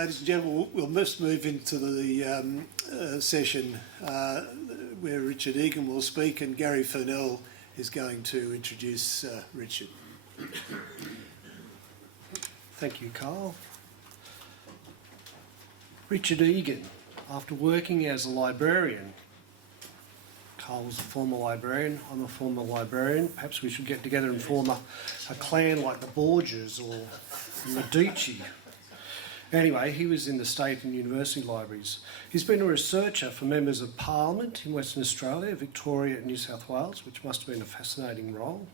ladies and gentlemen, we'll just move into the session where Richard Egan will speak, and Gary Furnell is going to introduce Richard. Thank you, Carl. Richard Egan, after working as a librarian, Carl was a former librarian, I'm a former librarian, perhaps we should get together and form a clan like the Borgias or Medici. Anyway, he was in the state and university libraries. He's been a researcher for members of Parliament in Western Australia, Victoria and New South Wales, which must have been a fascinating role.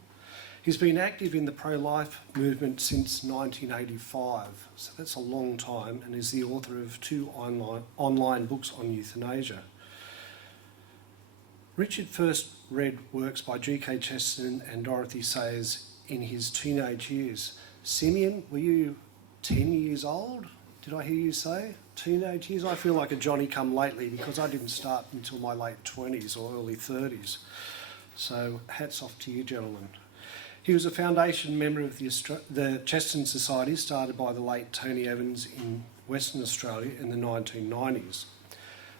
He's been active in the pro-life movement since 1985, so that's a long time, and is the author of 2 online books on euthanasia. Richard first read works by G.K. Chesterton and Dorothy Sayers in his teenage years. Simeon, were you 10 years old? Did I hear you say? Teenage years? I feel like a Johnny-come-lately because I didn't start until my late 20s or early 30s. So hats off to you, gentlemen. He was a foundation member of the Chesterton Society, started by the late Tony Evans in Western Australia in the 1990s.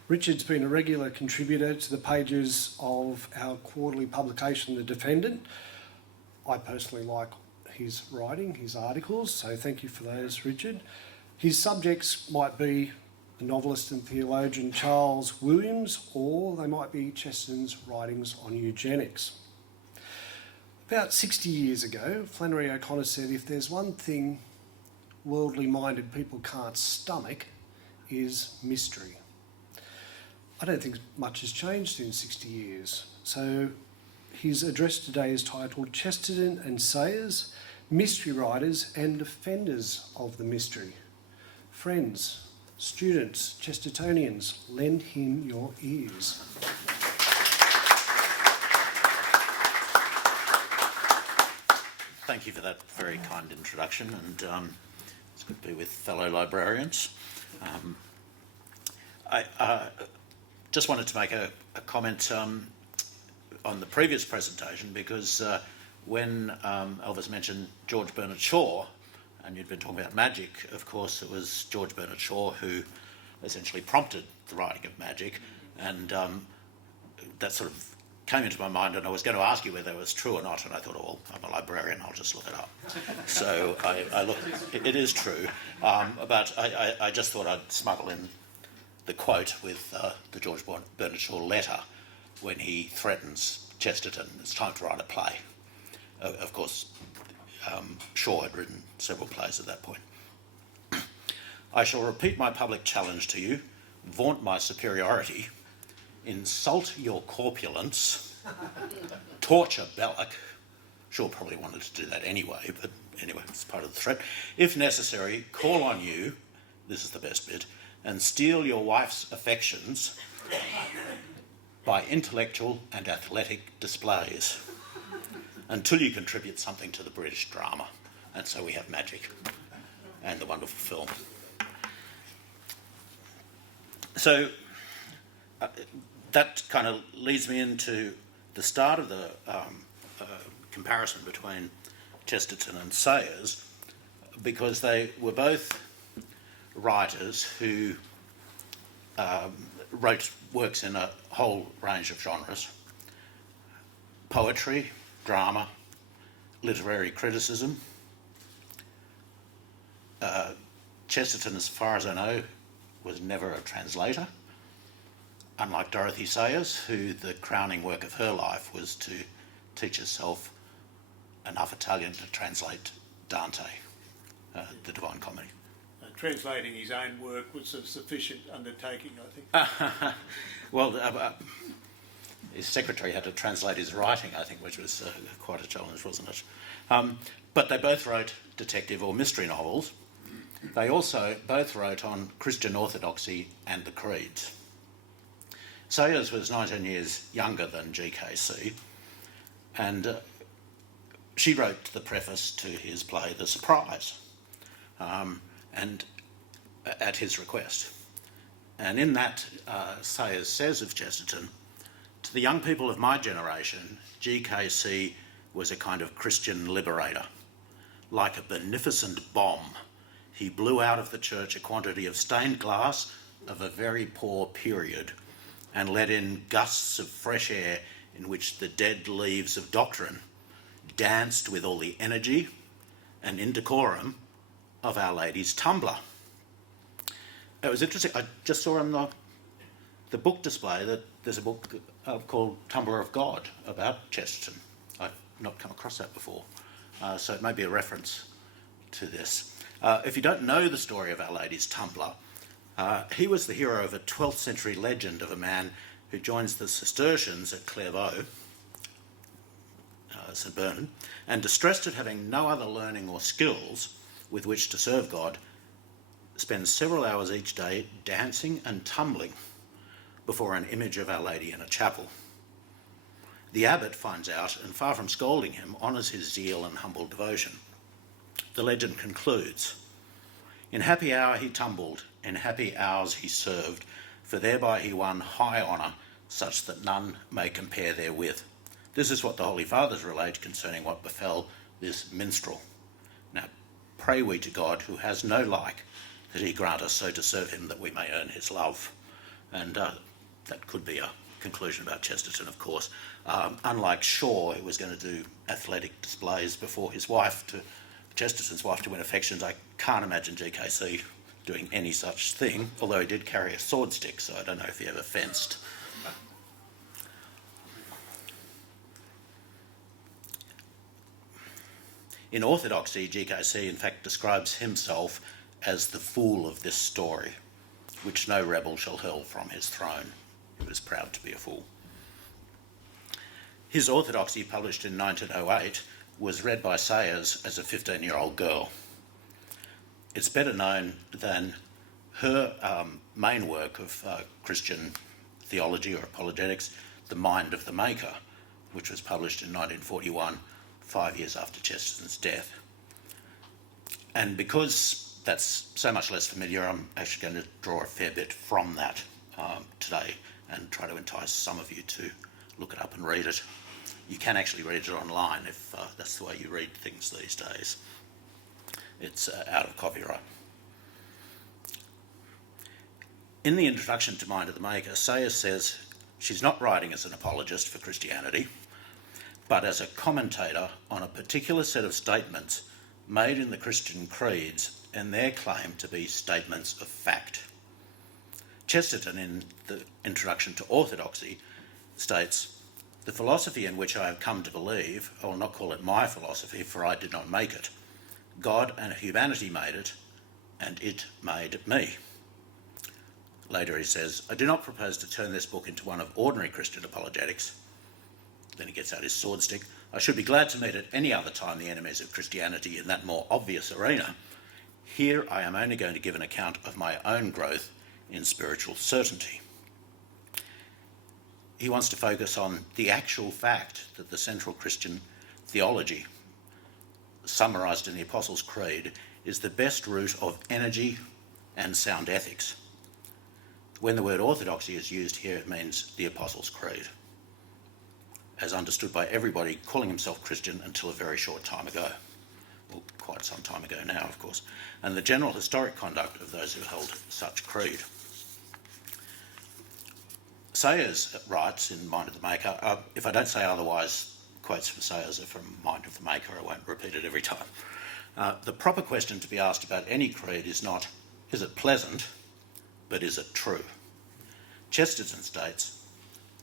Richard's been a regular contributor to the pages of our quarterly publication, The Defendant. I personally like his writing, his articles, so thank you for those, Richard. His subjects might be the novelist and theologian Charles Williams, or they might be Chesterton's writings on eugenics. About 60 years ago, Flannery O'Connor said, if there's one thing worldly-minded people can't stomach, is mystery. I don't think much has changed in 60 years. So his address today is titled Chesterton and Sayers, Mystery Writers and Defenders of the Mystery. Friends, students, Chestertonians, lend him your ears. Thank you for that very kind introduction, and it's good to be with fellow librarians. I just wanted to make a comment on the previous presentation, because when Elvis mentioned George Bernard Shaw, and you'd been talking about magic, of course it was George Bernard Shaw who essentially prompted the writing of magic, and that sort of came into my mind, and I was going to ask you whether it was true or not, and I thought, oh, well, I'm a librarian, I'll just look it up. So I looked, it is true, but I just thought I'd smuggle in the quote with the George Bernard Shaw letter when he threatens Chesterton, it's time to write a play. Of course, Shaw had written several plays at that point. I shall repeat my public challenge to you, vaunt my superiority, insult your corpulence, torture Belloc. Shaw probably wanted to do that anyway, but anyway, it's part of the threat. If necessary, call on you, this is the best bit, and steal your wife's affections by intellectual and athletic displays until you contribute something to the British drama. And so we have magic and the wonderful film. So that kind of leads me into the start of the comparison between Chesterton and Sayers, because they were both writers who wrote works in a whole range of genres: poetry, drama, literary criticism. Chesterton, as far as I know, was never a translator, unlike Dorothy Sayers, who the crowning work of her life was to teach herself enough Italian to translate Dante, the Divine Comedy. Translating his own work was a sufficient undertaking, I think. Well, his secretary had to translate his writing, I think, which was quite a challenge, wasn't it? But they both wrote detective or mystery novels. They also both wrote on Christian orthodoxy and the creeds. Sayers was 19 years younger than GKC, and she wrote the preface to his play The Surprise, and at his request. And in that, Sayers says of Chesterton, to the young people of my generation, GKC was a kind of Christian liberator. Like a beneficent bomb, he blew out of the church a quantity of stained glass of a very poor period and let in gusts of fresh air in which the dead leaves of doctrine danced with all the energy and indecorum of Our Lady's tumbler. It was interesting. I just saw on the book display that there's a book called Tumbler of God about Chesterton. I've not come across that before, so it may be a reference to this. If you don't know the story of Our Lady's tumbler, he was the hero of a 12th century legend of a man who joins the Cistercians at Clairvaux, St Bernard, and distressed at having no other learning or skills with which to serve God, spends several hours each day dancing and tumbling before an image of Our Lady in a chapel. The abbot finds out and, far from scolding him, honours his zeal and humble devotion. The legend concludes, "In happy hour he tumbled, in happy hours he served, for thereby he won high honour, such that none may compare therewith." This is what the Holy Fathers relate concerning what befell this minstrel. Now pray we to God, who has no like, that he grant us so to serve him that we may earn his love. And that could be a conclusion about Chesterton, of course. Unlike Shaw, who was going to do athletic displays before his wife, Chesterton's wife, to win affections, I can't imagine GKC doing any such thing, although he did carry a sword stick, so I don't know if he ever fenced. In Orthodoxy, GKC in fact describes himself as the fool of this story, which no rebel shall hurl from his throne. He was proud to be a fool. His Orthodoxy, published in 1908, was read by Sayers as a 15-year-old girl. It's better known than her main work of Christian theology or apologetics, The Mind of the Maker, which was published in 1941, 5 years after Chesterton's death. And because that's so much less familiar, I'm actually going to draw a fair bit from that today and try to entice some of you to look it up and read it. You can actually read it online if that's the way you read things these days. It's out of copyright. In the introduction to Mind of the Maker, Sayers says she's not writing as an apologist for Christianity, but as a commentator on a particular set of statements made in the Christian creeds and their claim to be statements of fact. Chesterton, in the introduction to Orthodoxy, states, "The philosophy in which I have come to believe, I will not call it my philosophy, for I did not make it. God and humanity made it, and it made me." Later he says, "I do not propose to turn this book into one of ordinary Christian apologetics." Then he gets out his sword stick. "I should be glad to meet at any other time the enemies of Christianity in that more obvious arena. Here I am only going to give an account of my own growth in spiritual certainty." He wants to focus on the actual fact that the central Christian theology, summarised in the Apostles' Creed, is the best root of energy and sound ethics. When the word orthodoxy is used here, it means the Apostles' Creed, as understood by everybody calling himself Christian until a very short time ago. Well, quite some time ago now, of course. And the general historic conduct of those who held such creed. Sayers writes in Mind of the Maker, if I don't say otherwise, quotes from Sayers are from Mind of the Maker, I won't repeat it every time. The proper question to be asked about any creed is not, is it pleasant, but is it true? Chesterton states,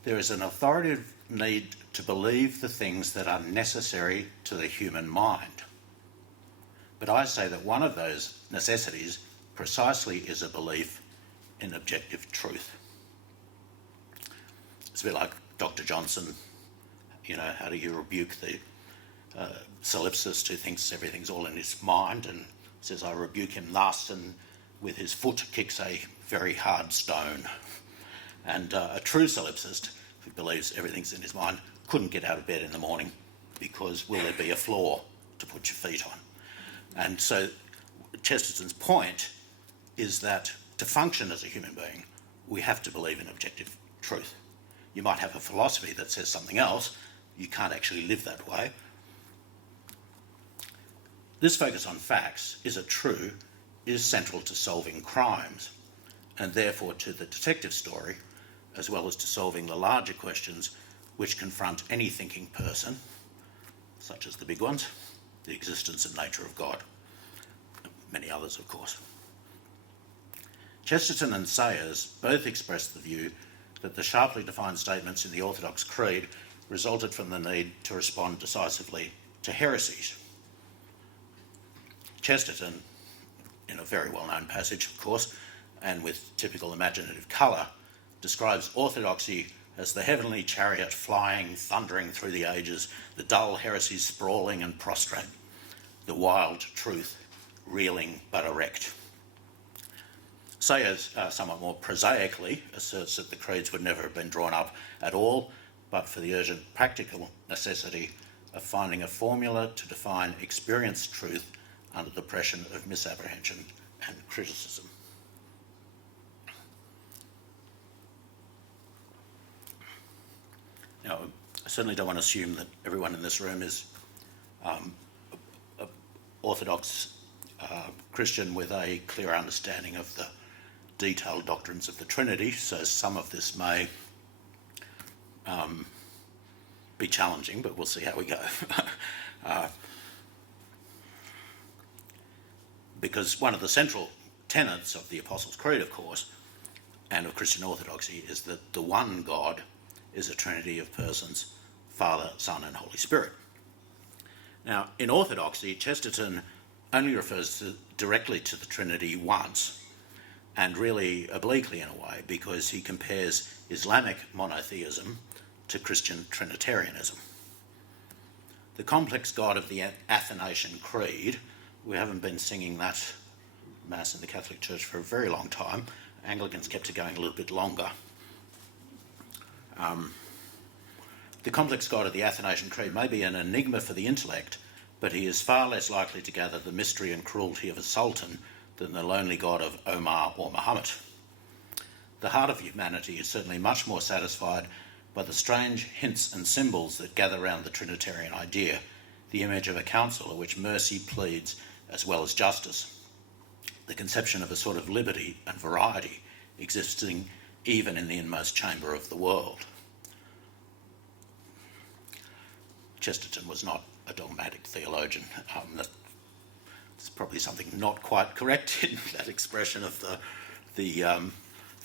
there is an authoritative need to believe the things that are necessary to the human mind. But I say that one of those necessities precisely is a belief in objective truth. It's a bit like Dr. Johnson, how do you rebuke the solipsist who thinks everything's all in his mind and says, I rebuke him thus, and with his foot kicks a very hard stone. And a true solipsist who believes everything's in his mind couldn't get out of bed in the morning because will there be a floor to put your feet on? And so Chesterton's point is that to function as a human being, we have to believe in objective truth. You might have a philosophy that says something else. You can't actually live that way. This focus on facts, is it true, is central to solving crimes, and therefore to the detective story, as well as to solving the larger questions which confront any thinking person, such as the big ones, the existence and nature of God, many others of course. Chesterton and Sayers both expressed the view that the sharply defined statements in the Orthodox Creed resulted from the need to respond decisively to heresies. Chesterton, in a very well-known passage of course, and with typical imaginative colour, describes orthodoxy as the heavenly chariot flying, thundering through the ages, the dull heresies sprawling and prostrate, the wild truth reeling but erect. Sayers, somewhat more prosaically, asserts that the creeds would never have been drawn up at all, but for the urgent practical necessity of finding a formula to define experienced truth under the pressure of misapprehension and criticism. Now, I certainly don't want to assume that everyone in this room is Orthodox Christian with a clear understanding of the detailed doctrines of the Trinity, so some of this may be challenging, but we'll see how we go. Because one of the central tenets of the Apostles' Creed, of course, and of Christian orthodoxy, is that the one God is a trinity of persons, Father, Son and Holy Spirit. Now, in orthodoxy, Chesterton only refers directly to the Trinity once, and really obliquely in a way, because he compares Islamic monotheism to Christian Trinitarianism. The complex God of the Athanasian Creed, we haven't been singing that Mass in the Catholic Church for a very long time. Anglicans kept it going a little bit longer. The complex God of the Athanasian Creed may be an enigma for the intellect, but he is far less likely to gather the mystery and cruelty of a sultan than the lonely God of Omar or Muhammad. The heart of humanity is certainly much more satisfied by the strange hints and symbols that gather round the Trinitarian idea, the image of a council at which mercy pleads as well as justice, the conception of a sort of liberty and variety existing even in the inmost chamber of the world. Chesterton was not a dogmatic theologian. That's probably something not quite correct in that expression of the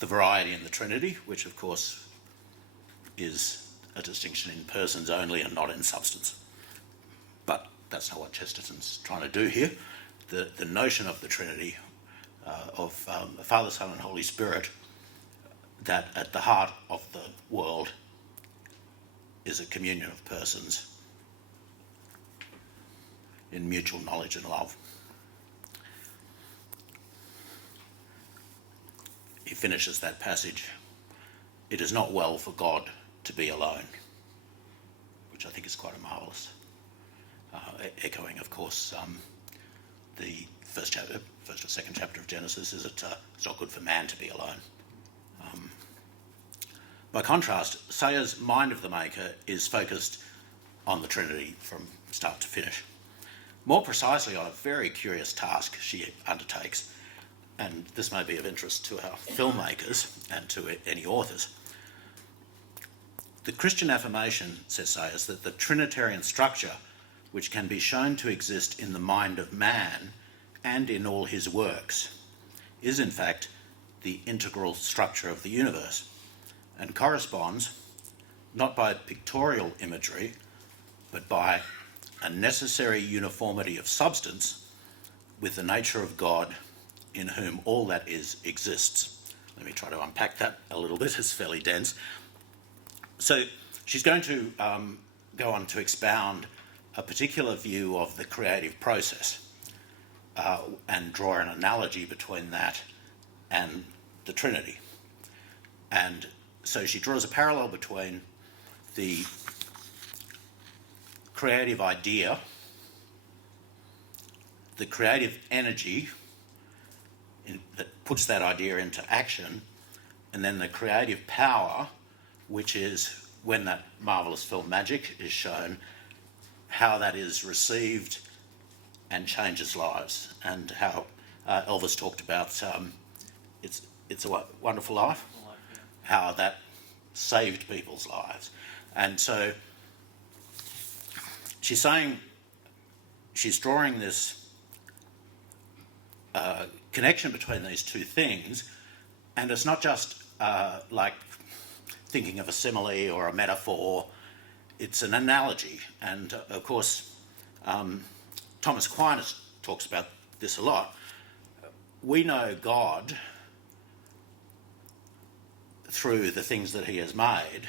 variety in the Trinity, which of course is a distinction in persons only and not in substance. But that's not what Chesterton's trying to do here. The notion of the Trinity, of Father, Son and Holy Spirit, that at the heart of the world is a communion of persons in mutual knowledge and love. He finishes that passage, "It is not well for God to be alone," which I think is quite a marvellous, echoing, of course, the first or second chapter of Genesis, is it's not good for man to be alone. By contrast, Sayers' mind of the maker is focused on the Trinity from start to finish. More precisely, on a very curious task she undertakes, and this may be of interest to our filmmakers and to any authors. The Christian affirmation, says Sayers, that the Trinitarian structure, which can be shown to exist in the mind of man and in all his works, is in fact the integral structure of the universe, and corresponds not by pictorial imagery, but by a necessary uniformity of substance with the nature of God, in whom all that is exists. Let me try to unpack that a little bit, it's fairly dense. So she's going to go on to expound a particular view of the creative process and draw an analogy between that and the Trinity. And so she draws a parallel between the creative idea, the creative energy that puts that idea into action, and then the creative power, which is when that marvellous film Magic is shown, how that is received and changes lives, and how Elvis talked about It's a Wonderful Life, how that saved people's lives. And so she's saying, she's drawing this connection between these two things, and it's not just like thinking of a simile or a metaphor, it's an analogy. And of course, Thomas Aquinas talks about this a lot. We know God through the things that he has made.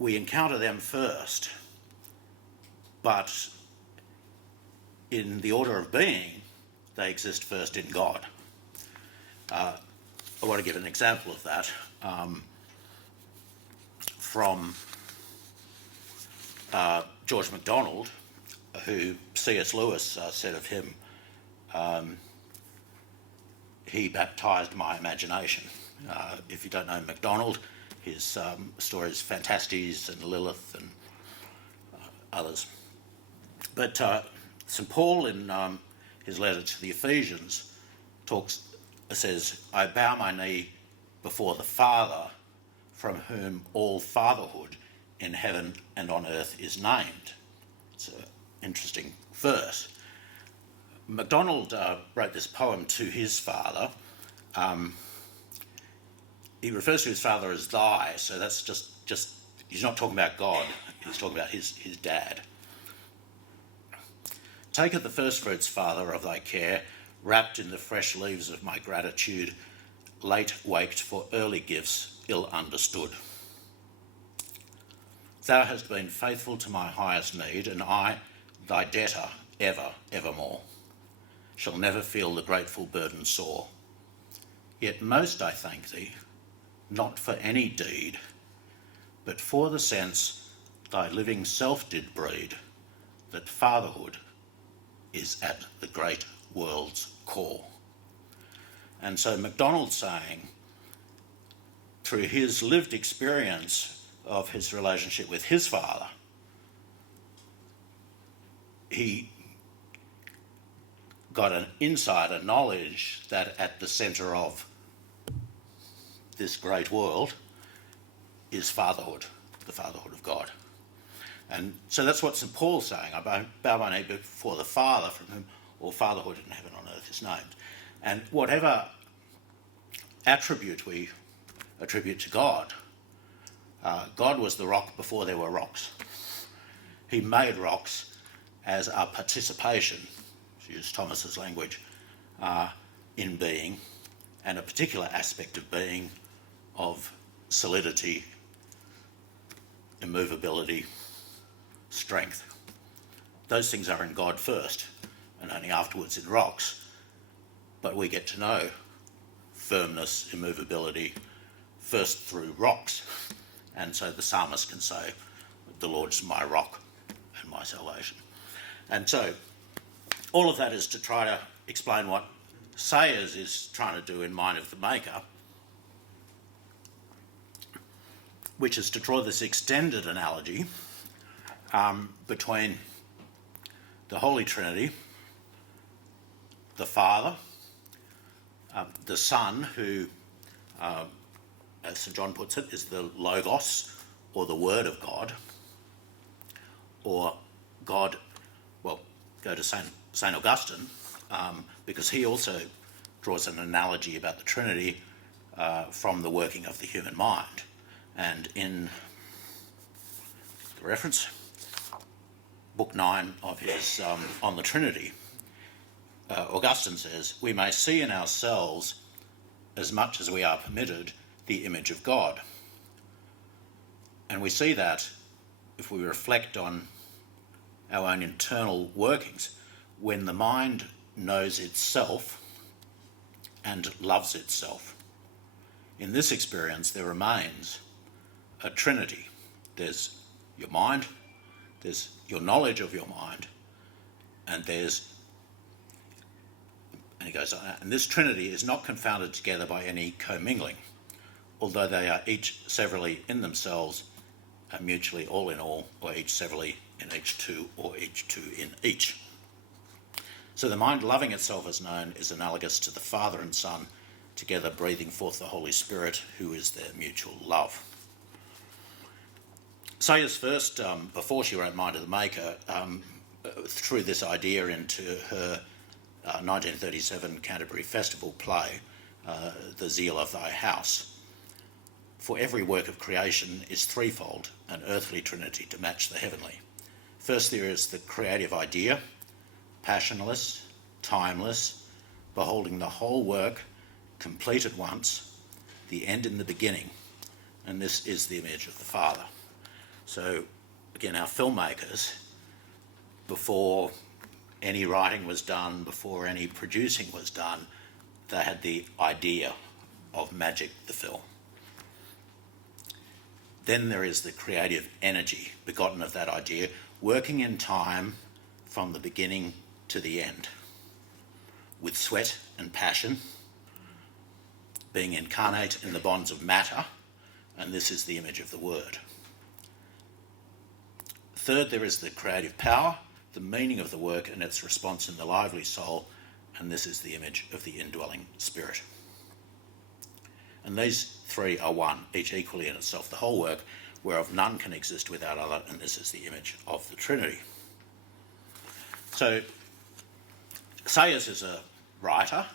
We encounter them first, but in the order of being, they exist first in God. I want to give an example of that from George MacDonald, who C.S. Lewis said of him, he baptised my imagination. If you don't know MacDonald, his stories Phantastes and Lilith and others. But St. Paul in his letter to the Ephesians says, I bow my knee before the Father, from whom all fatherhood in heaven and on earth is named. It's an interesting verse. MacDonald wrote this poem to his father. He refers to his father as thy, so that's just he's not talking about God, he's talking about his dad. Take it the first fruits, Father, of thy care, wrapped in the fresh leaves of my gratitude, late waked for early gifts ill understood. Thou hast been faithful to my highest need, and I, thy debtor, ever, evermore, shall never feel the grateful burden sore. Yet most I thank thee, not for any deed, but for the sense thy living self did breed, that fatherhood is at the great world's core. And so MacDonald's saying, through his lived experience of his relationship with his father, he got an insight, a knowledge that at the centre of this great world is fatherhood, the fatherhood of God. And so that's what St. Paul's saying. I bow my knee before the Father, from whom all fatherhood in heaven and on earth is named. And whatever attribute we attribute to God, God was the rock before there were rocks. He made rocks as a participation, to use Thomas's language, in being, and a particular aspect of being of solidity, immovability, strength. Those things are in God first, and only afterwards in rocks. But we get to know firmness, immovability, first through rocks. And so the psalmist can say, the Lord's my rock and my salvation. And so all of that is to try to explain what Sayers is trying to do in Mind of the Maker, which is to draw this extended analogy between the Holy Trinity, the Father, the Son, who, as St. John puts it, is the Logos, or the Word of God, or God, well, go to St. Augustine, because he also draws an analogy about the Trinity from the working of the human mind. And in the reference, Book 9 of his On the Trinity, Augustine says, we may see in ourselves, as much as we are permitted, the image of God. And we see that if we reflect on our own internal workings, when the mind knows itself and loves itself. In this experience, there remains a trinity. There's your mind, there's your knowledge of your mind, and he goes on, and this trinity is not confounded together by any commingling, although they are each severally in themselves, and mutually all in all, or each severally in each two, or each two in each. So the mind loving itself as known is analogous to the Father and Son together breathing forth the Holy Spirit, who is their mutual love. Sayers first, before she wrote Mind of the Maker, threw this idea into her 1937 Canterbury Festival play, The Zeal of Thy House. For every work of creation is threefold, an earthly trinity to match the heavenly. First there is the creative idea, passionless, timeless, beholding the whole work, complete at once, the end in the beginning, and this is the image of the Father. So again, our filmmakers, before any writing was done, before any producing was done, they had the idea of magic the film. Then there is the creative energy begotten of that idea, working in time from the beginning to the end, with sweat and passion, being incarnate in the bonds of matter, and this is the image of the Word. Third, there is the creative power, the meaning of the work and its response in the lively soul, and this is the image of the indwelling Spirit. And these three are one, each equally in itself, the whole work, whereof none can exist without other, and this is the image of the Trinity. So Sayers is a writer,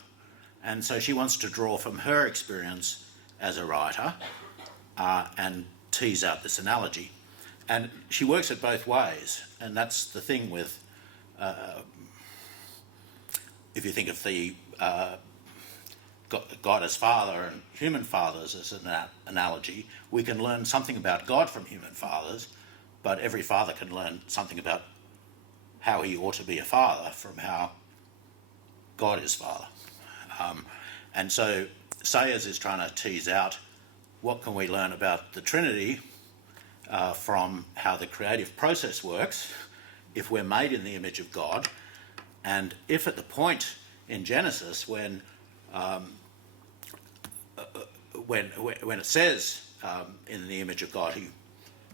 and so she wants to draw from her experience as a writer and tease out this analogy. And she works it both ways, and that's the thing with, if you think of the God as Father and human fathers as an analogy, we can learn something about God from human fathers, but every father can learn something about how he ought to be a father from how God is Father. And so Sayers is trying to tease out what can we learn about the Trinity from how the creative process works if we're made in the image of God, and if at the point in Genesis when it says in the image of God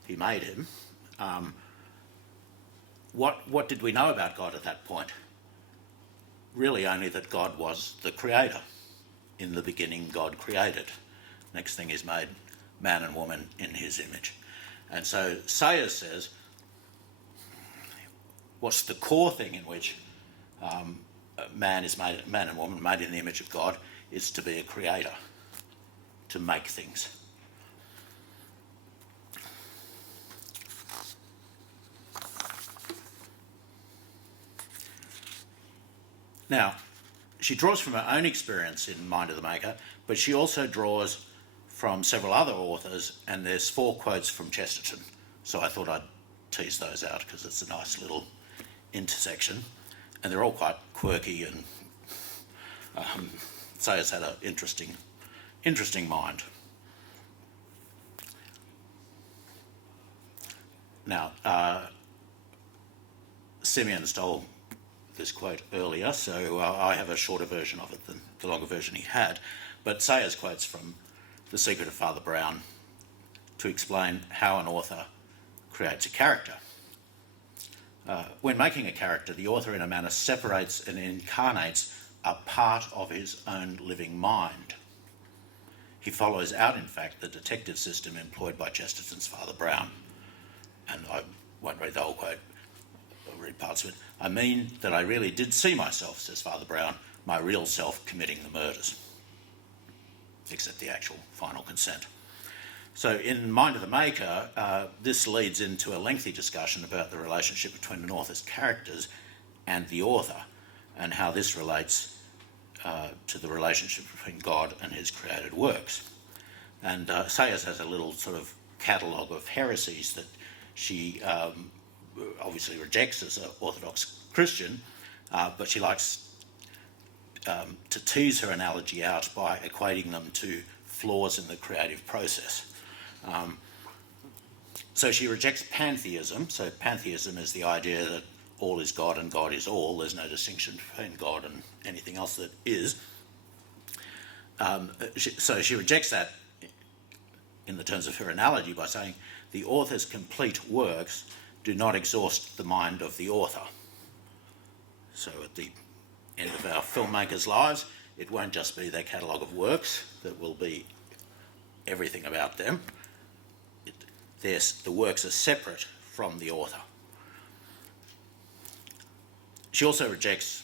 he made him, what did we know about God at that point? Really only that God was the creator. In the beginning God created. Next thing is made man and woman in his image. And so Sayers says, what's the core thing in which man and woman made in the image of God is to be a creator, to make things. Now, she draws from her own experience in Mind of the Maker, but she also draws from several other authors, and there's 4 quotes from Chesterton. So I thought I'd tease those out because it's a nice little intersection, and they're all quite quirky, and Sayers had an interesting mind. Now, Simeon stole this quote earlier, so I have a shorter version of it than the longer version he had, but Sayers quotes from The Secret of Father Brown to explain how an author creates a character. When making a character, the author in a manner separates and incarnates a part of his own living mind. He follows out, in fact, the detective system employed by Chesterton's Father Brown. And I won't read the whole quote, I'll read parts of it. I mean that I really did see myself, says Father Brown, my real self committing the murders, except the actual final consent. So in Mind of the Maker, this leads into a lengthy discussion about the relationship between an author's characters and the author, and how this relates to the relationship between God and his created works. And Sayers has a little sort of catalogue of heresies that she obviously rejects as an Orthodox Christian, but she likes to tease her analogy out by equating them to flaws in the creative process. So she rejects pantheism. So pantheism is the idea that all is God and God is all. There's no distinction between God and anything else that is. So she rejects that in the terms of her analogy by saying the author's complete works do not exhaust the mind of the author. So at the end of our filmmakers' lives, it won't just be their catalogue of works that will be everything about them. The works are separate from the author. She also rejects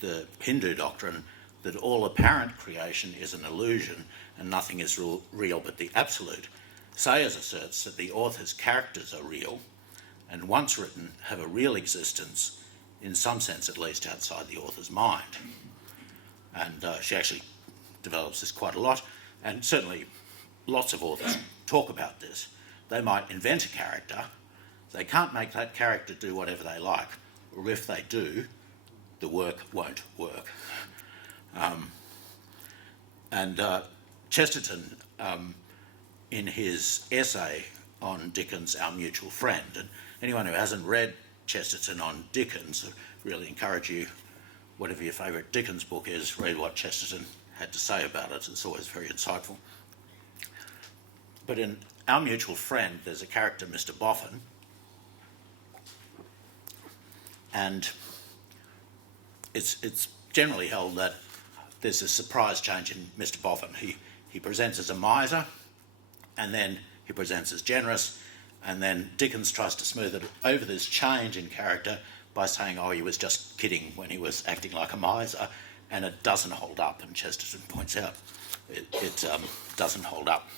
the Hindu doctrine that all apparent creation is an illusion and nothing is real but the absolute. Sayers asserts that the author's characters are real and once written have a real existence, in some sense at least, outside the author's mind. And she actually develops this quite a lot, and certainly lots of authors talk about this. They might invent a character, they can't make that character do whatever they like, or if they do, the work won't work. Chesterton, in his essay on Dickens, Our Mutual Friend, and anyone who hasn't read Chesterton on Dickens, I really encourage you, whatever your favourite Dickens book is, read what Chesterton had to say about it. It's always very insightful. But in Our Mutual Friend, there's a character, Mr. Boffin, and it's generally held that there's a surprise change in Mr. Boffin. He presents as a miser, and then he presents as generous, and then Dickens tries to smooth it over this change in character by saying, oh, he was just kidding when he was acting like a miser, and it doesn't hold up, and Chesterton points out it doesn't hold up.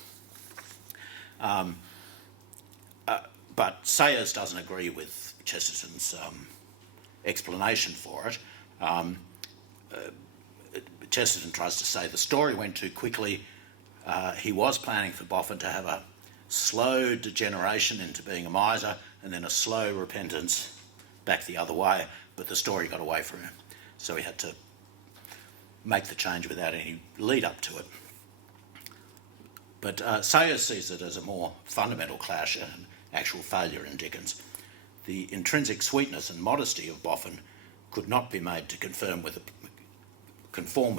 But Sayers doesn't agree with Chesterton's explanation for it. Chesterton tries to say the story went too quickly. He was planning for Boffin to have a slow degeneration into being a miser and then a slow repentance back the other way, but the story got away from him. So he had to make the change without any lead up to it. But Sayers sees it as a more fundamental clash and an actual failure in Dickens. The intrinsic sweetness and modesty of Boffin could not be made to conform with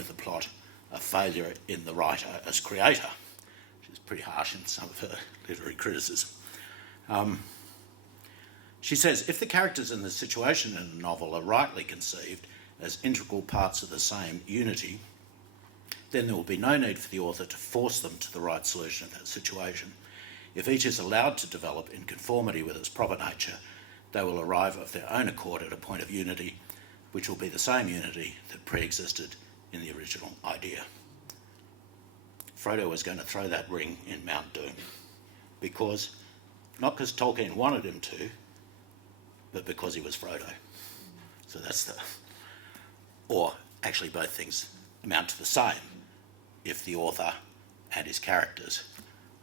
the plot, a failure in the writer as creator, which is pretty harsh in some of her literary criticism. She says, if the characters and the situation in a novel are rightly conceived as integral parts of the same unity, then there will be no need for the author to force them to the right solution of that situation. If each is allowed to develop in conformity with its proper nature, they will arrive of their own accord at a point of unity, which will be the same unity that pre-existed in the original idea. Frodo was going to throw that ring in Mount Doom, not because Tolkien wanted him to, but because he was Frodo. So or actually both things amount to the same if the author and his characters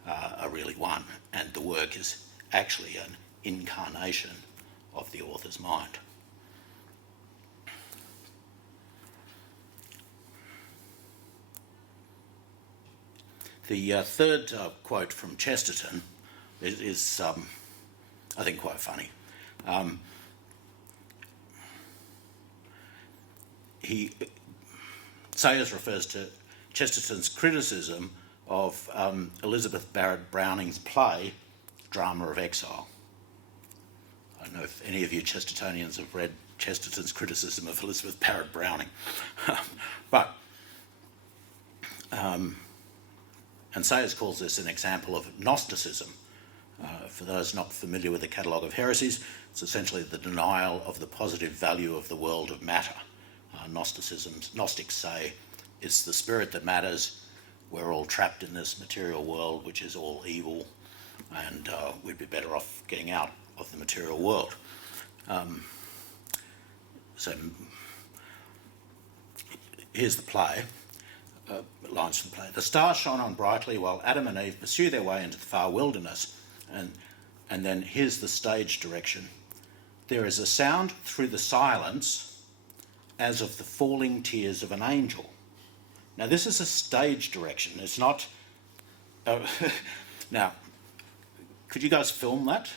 are really one, and the work is actually an incarnation of the author's mind. The third quote from Chesterton is I think, quite funny. Sayers refers to Chesterton's criticism of Elizabeth Barrett Browning's play, Drama of Exile. I don't know if any of you Chestertonians have read Chesterton's criticism of Elizabeth Barrett Browning. And Sayers calls this an example of Gnosticism. For those not familiar with the catalogue of heresies, it's essentially the denial of the positive value of the world of matter. Gnostics say it's the spirit that matters. We're all trapped in this material world, which is all evil, and we'd be better off getting out of the material world. So here's the play. Lines from the play. The stars shone on brightly while Adam and Eve pursue their way into the far wilderness. And then here's the stage direction. There is a sound through the silence as of the falling tears of an angel. Now this is a stage direction. It's not... now, could you guys film that?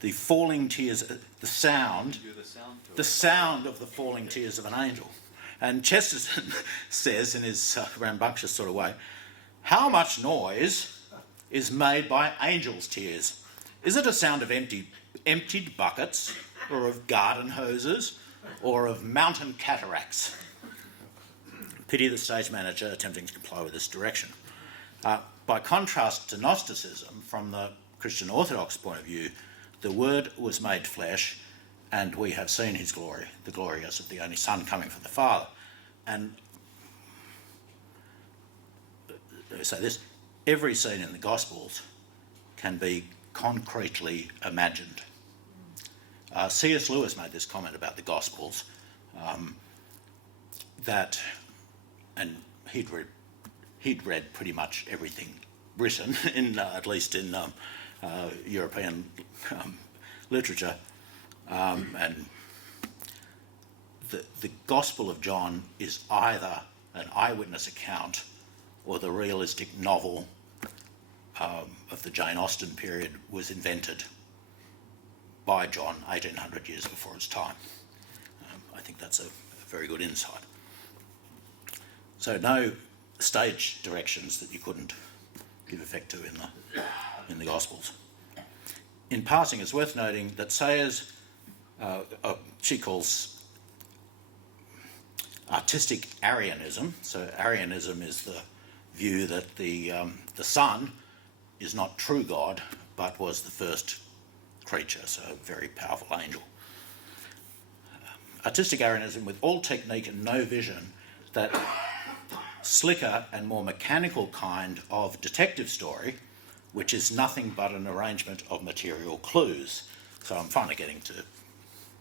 The falling tears, the sound of the falling tears of an angel. And Chesterton says in his rambunctious sort of way, how much noise is made by angels' tears? Is it a sound of emptied buckets, or of garden hoses, or of mountain cataracts. Pity the stage manager attempting to comply with this direction. By contrast to Gnosticism, from the Christian Orthodox point of view, the Word was made flesh, and we have seen his glory, the glory as of the only Son coming from the Father. And let me say this, every scene in the Gospels can be concretely imagined. C.S. Lewis made this comment about the Gospels, that, and he'd read pretty much everything written, at least in European literature, and the Gospel of John is either an eyewitness account or the realistic novel of the Jane Austen period was invented by John 1800 years before its time. I think that's a very good insight. So no stage directions that you couldn't give effect to in the Gospels. In passing, it's worth noting that Sayers, she calls artistic Arianism. So Arianism is the view that the Son is not true God, but was the first creature, so a very powerful angel. Artistic Arianism with all technique and no vision, that slicker and more mechanical kind of detective story, which is nothing but an arrangement of material clues. So I'm finally getting to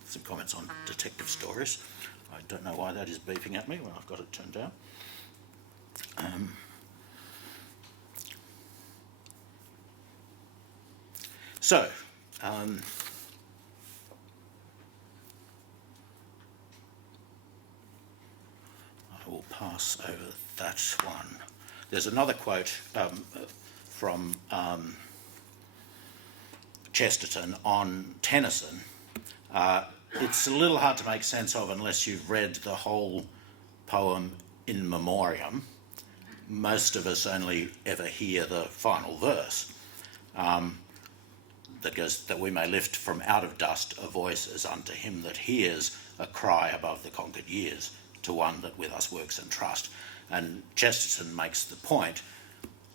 some comments on detective stories. I don't know why that is beeping at me when I've got it turned down. I will pass over that one. There's another quote from Chesterton on Tennyson. It's a little hard to make sense of unless you've read the whole poem in memoriam. Most of us only ever hear the final verse. That goes, that we may lift from out of dust a voice as unto him that hears a cry above the conquered years, to one that with us works and trust. And Chesterton makes the point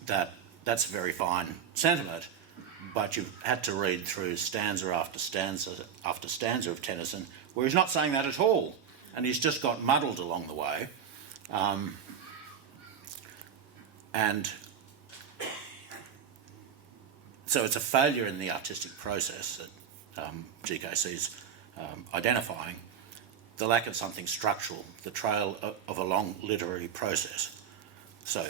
that that's a very fine sentiment, but you've had to read through stanza after stanza after stanza of Tennyson where he's not saying that at all, and he's just got muddled along the way. And so it's a failure in the artistic process that GKC's identifying, the lack of something structural, the trail of a long literary process. So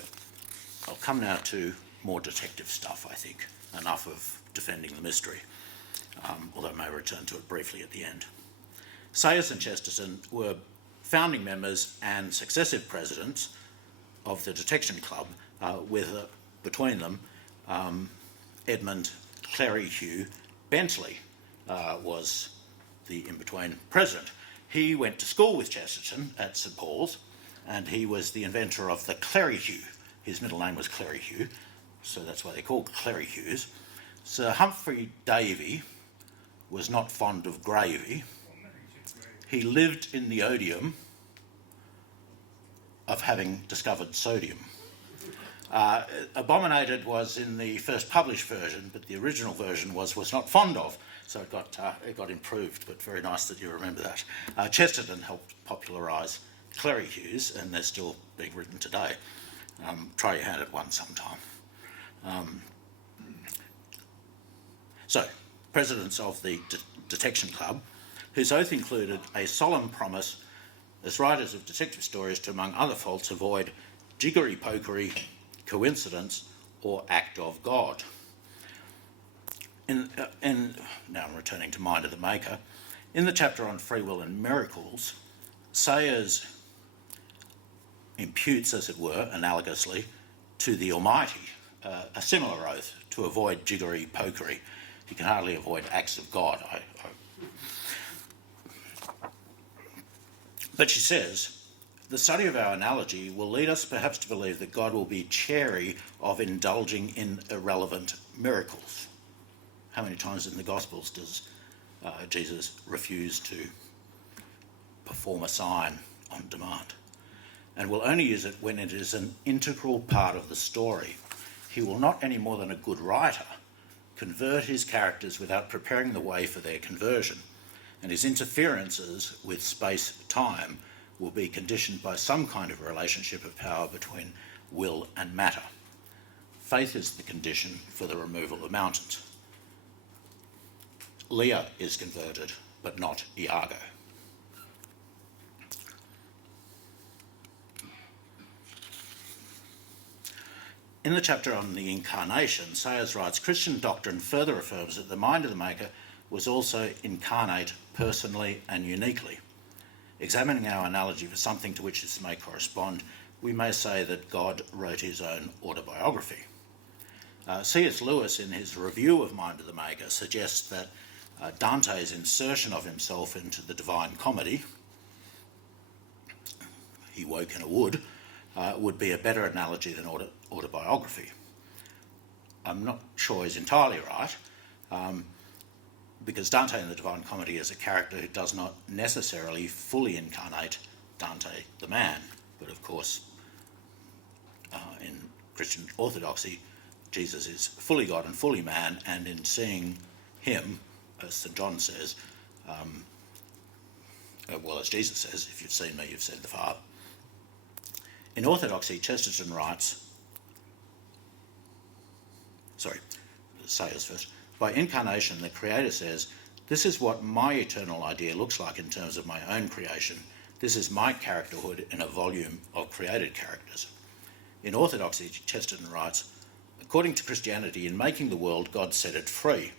I'll come now to more detective stuff, I think. Enough of defending the mystery, although I may return to it briefly at the end. Sayers and Chesterton were founding members and successive presidents of the Detection Club, with between them Edmund Cleryhugh Bentley was the in-between president. He went to school with Chesterton at St Paul's, and he was the inventor of the Cleryhugh. His middle name was Cleryhugh, so that's why they're called Cleryhughs. Sir Humphrey Davy was not fond of gravy. He lived in the odium of having discovered sodium. Abominated was in the first published version, but the original version was not fond of, so it got improved, but very nice that you remember that. Chesterton helped popularise Cleryhughs, and they're still being written today. Try your hand at one sometime. So, presidents of the Detection Club, whose oath included a solemn promise as writers of detective stories to, among other faults, avoid jiggery-pokery, coincidence, or act of God. Now I'm returning to Mind of the Maker. In the chapter on free will and miracles, Sayers imputes, as it were, analogously, to the Almighty a similar oath to avoid jiggery-pokery. You can hardly avoid acts of God. But she says, the study of our analogy will lead us perhaps to believe that God will be chary of indulging in irrelevant miracles. How many times in the Gospels does Jesus refuse to perform a sign on demand, and will only use it when it is an integral part of the story. He will not, any more than a good writer, convert his characters without preparing the way for their conversion, and his interferences with space-time will be conditioned by some kind of relationship of power between will and matter. Faith is the condition for the removal of mountains. Leah is converted, but not Iago. In the chapter on the Incarnation, Sayers writes, Christian doctrine further affirms that the mind of the Maker was also incarnate personally and uniquely. Examining our analogy for something to which this may correspond, we may say that God wrote his own autobiography. C.S. Lewis, in his review of Mind of the Maker, suggests that Dante's insertion of himself into the Divine Comedy, he woke in a would be a better analogy than autobiography. I'm not sure he's entirely right, because Dante in the Divine Comedy is a character who does not necessarily fully incarnate Dante the man, but of course in Christian orthodoxy Jesus is fully God and fully man, and in seeing him, as St John says, as Jesus says, if you've seen me, you've seen the Father. In orthodoxy, Chesterton writes, Sayers first, by incarnation the Creator says, this is what my eternal idea looks like in terms of my own creation. This is my characterhood in a volume of created characters. In orthodoxy, Chesterton writes, according to Christianity, in making the world, God set it free.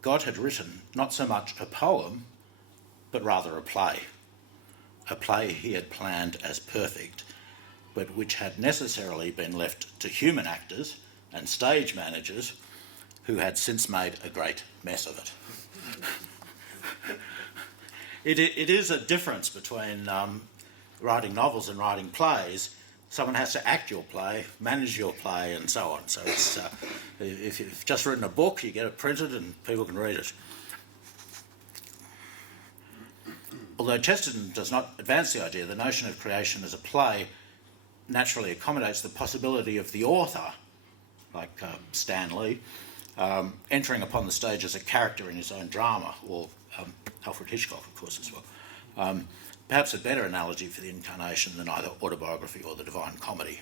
God had written not so much a poem, but rather a play he had planned as perfect, but which had necessarily been left to human actors and stage managers who had since made a great mess of it. It is a difference between writing novels and writing plays. Someone has to act your play, manage your play, and so on. So it's, if you've just written a book, you get it printed and people can read it. Although Chesterton does not advance the idea, the notion of creation as a play naturally accommodates the possibility of the author, like Stan Lee, entering upon the stage as a character in his own drama, or Alfred Hitchcock, of course, as well. Perhaps a better analogy for the Incarnation than either autobiography or the Divine Comedy.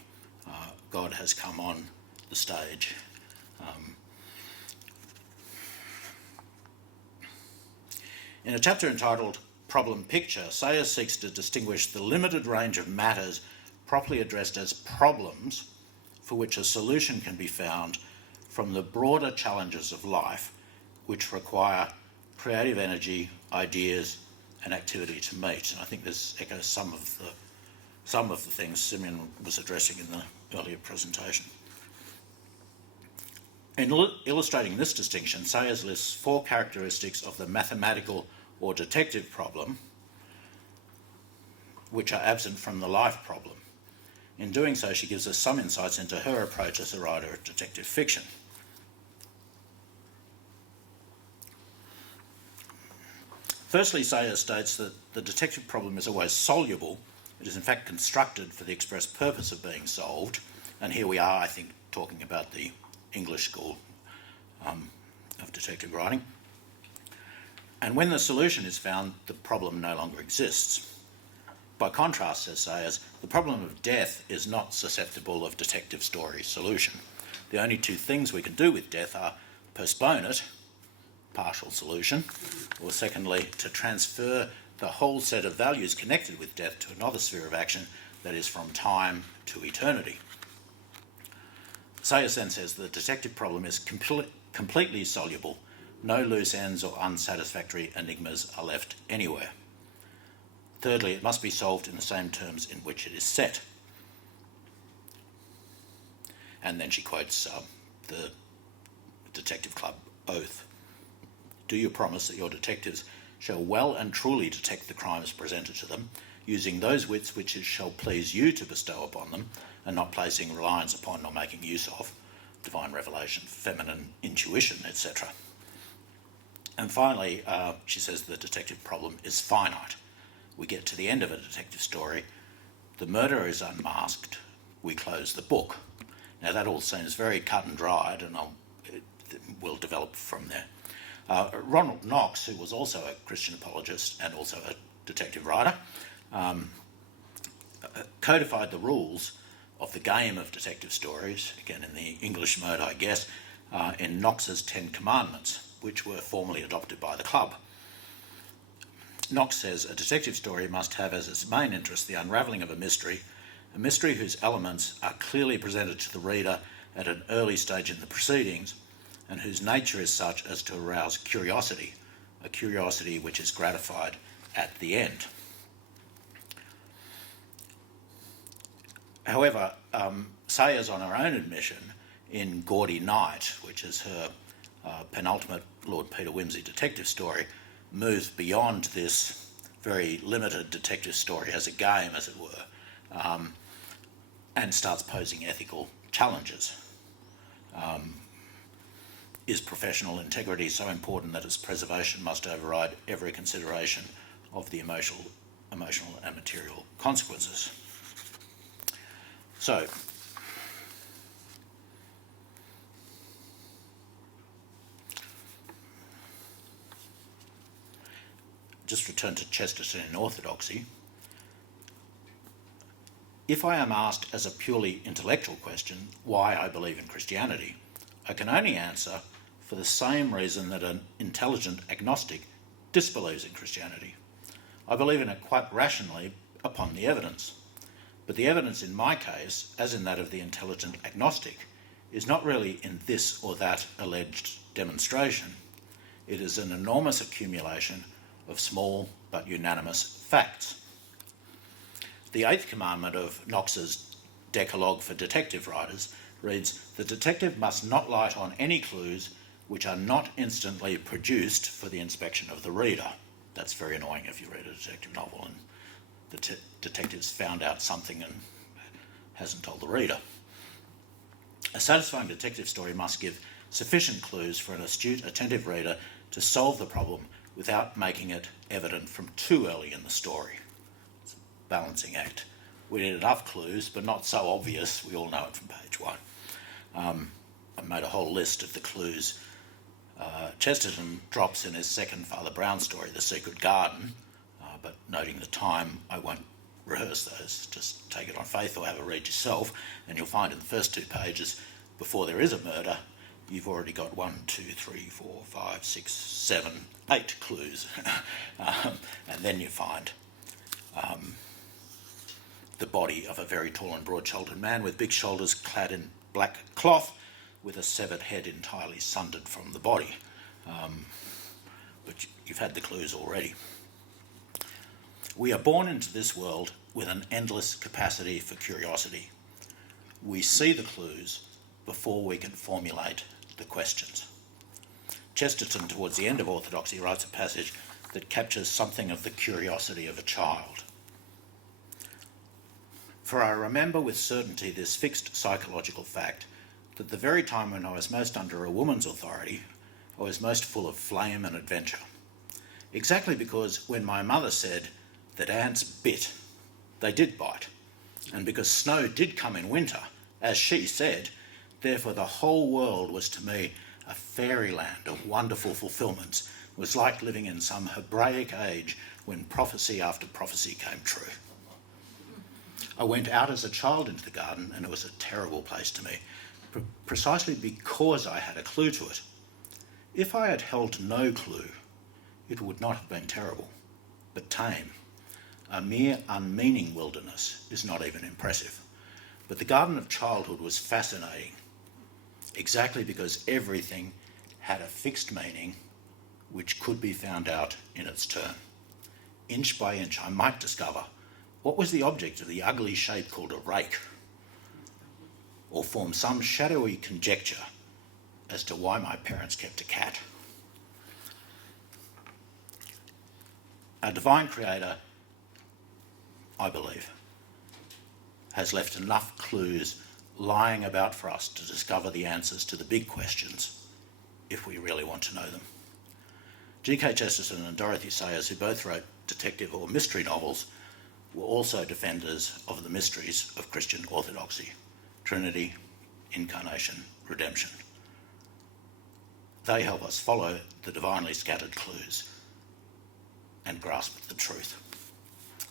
God has come on the stage. In a chapter entitled Problem Picture, Sayers seeks to distinguish the limited range of matters properly addressed as problems for which a solution can be found from the broader challenges of life, which require creative energy, ideas, and activity to meet. And I think this echoes some of the things Simeon was addressing in the earlier presentation. In illustrating this distinction, Sayers lists 4 characteristics of the mathematical or detective problem which are absent from the life problem. In doing so, she gives us some insights into her approach as a writer of detective fiction. Firstly, Sayers states that the detective problem is always soluble. It is in fact constructed for the express purpose of being solved. And here we are, I think, talking about the English school of detective writing. And when the solution is found, the problem no longer exists. By contrast, says Sayers, the problem of death is not susceptible of detective story solution. The only 2 things we can do with death are postpone it, partial solution, or secondly, to transfer the whole set of values connected with death to another sphere of action, that is from time to eternity. Sayers then says the detective problem is completely soluble. No loose ends or unsatisfactory enigmas are left anywhere. Thirdly, it must be solved in the same terms in which it is set. And then she quotes the Detective Club oath. Do you promise that your detectives shall well and truly detect the crimes presented to them, using those wits which it shall please you to bestow upon them, and not placing reliance upon or making use of divine revelation, feminine intuition, etc.? And finally, she says the detective problem is finite. we get to the end of a detective story, the murderer is unmasked, we close the book. Now that all seems very cut and dried, and we'll develop from there. Ronald Knox, who was also a Christian apologist and also a detective writer, codified the rules of the game of detective stories, again in the English mode I guess, in Knox's 10 Commandments, which were formally adopted by the club. Knox says a detective story must have as its main interest the unravelling of a mystery whose elements are clearly presented to the reader at an early stage in the proceedings, and whose nature is such as to arouse curiosity, a curiosity which is gratified at the end. However, Sayers, on her own admission, in Gaudy Night, which is her penultimate Lord Peter Wimsey detective story, moves beyond this very limited detective story as a game, as it were, and starts posing ethical challenges. Is professional integrity so important that its preservation must override every consideration of the emotional and material consequences? So, just return to Chesterton in Orthodoxy. If I am asked as a purely intellectual question why I believe in Christianity, I can only answer for the same reason that an intelligent agnostic disbelieves in Christianity. I believe in it quite rationally upon the evidence. But the evidence in my case, as in that of the intelligent agnostic, is not really in this or that alleged demonstration. It is an enormous accumulation of small but unanimous facts. The 8th commandment of Knox's Decalogue for detective writers reads, "The detective must not light on any clues which are not instantly produced for the inspection of the reader." That's very annoying if you read a detective novel and the detective's found out something and hasn't told the reader. A satisfying detective story must give sufficient clues for an astute, attentive reader to solve the problem without making it evident from too early in the story. It's a balancing act. We need enough clues, but not so obvious. We all know it from page 1. I made a whole list of the clues Chesterton drops in his second Father Brown story, The Secret Garden, but noting the time, I won't rehearse those. Just take it on faith or have a read yourself, and you'll find in the first 2 pages, before there is a murder, you've already got 1, 2, 3, 4, 5, 6, 7, 8 clues. And then you find the body of a very tall and broad-shouldered man with big shoulders clad in black cloth with a severed head entirely sundered from the body. But you've had the clues already. We are born into this world with an endless capacity for curiosity. We see the clues before we can formulate the questions. Chesterton, towards the end of Orthodoxy, writes a passage that captures something of the curiosity of a child. "For I remember with certainty this fixed psychological fact, that the very time when I was most under a woman's authority, I was most full of flame and adventure. Exactly because when my mother said that ants bit, they did bite, and because snow did come in winter, as she said, therefore the whole world was to me a fairyland of wonderful fulfilments. It was like living in some Hebraic age when prophecy after prophecy came true. I went out as a child into the garden, and it was a terrible place to me, precisely because I had a clue to it. If I had held no clue, it would not have been terrible, but tame. A mere unmeaning wilderness is not even impressive. But the garden of childhood was fascinating, exactly because everything had a fixed meaning which could be found out in its turn. Inch by inch, I might discover what was the object of the ugly shape called a rake, or form some shadowy conjecture as to why my parents kept a cat. Our divine creator, I believe, has left enough clues lying about for us to discover the answers to the big questions if we really want to know them. G.K. Chesterton and Dorothy Sayers, who both wrote detective or mystery novels, were also defenders of the mysteries of Christian orthodoxy: Trinity, Incarnation, Redemption. They help us follow the divinely scattered clues and grasp the truth.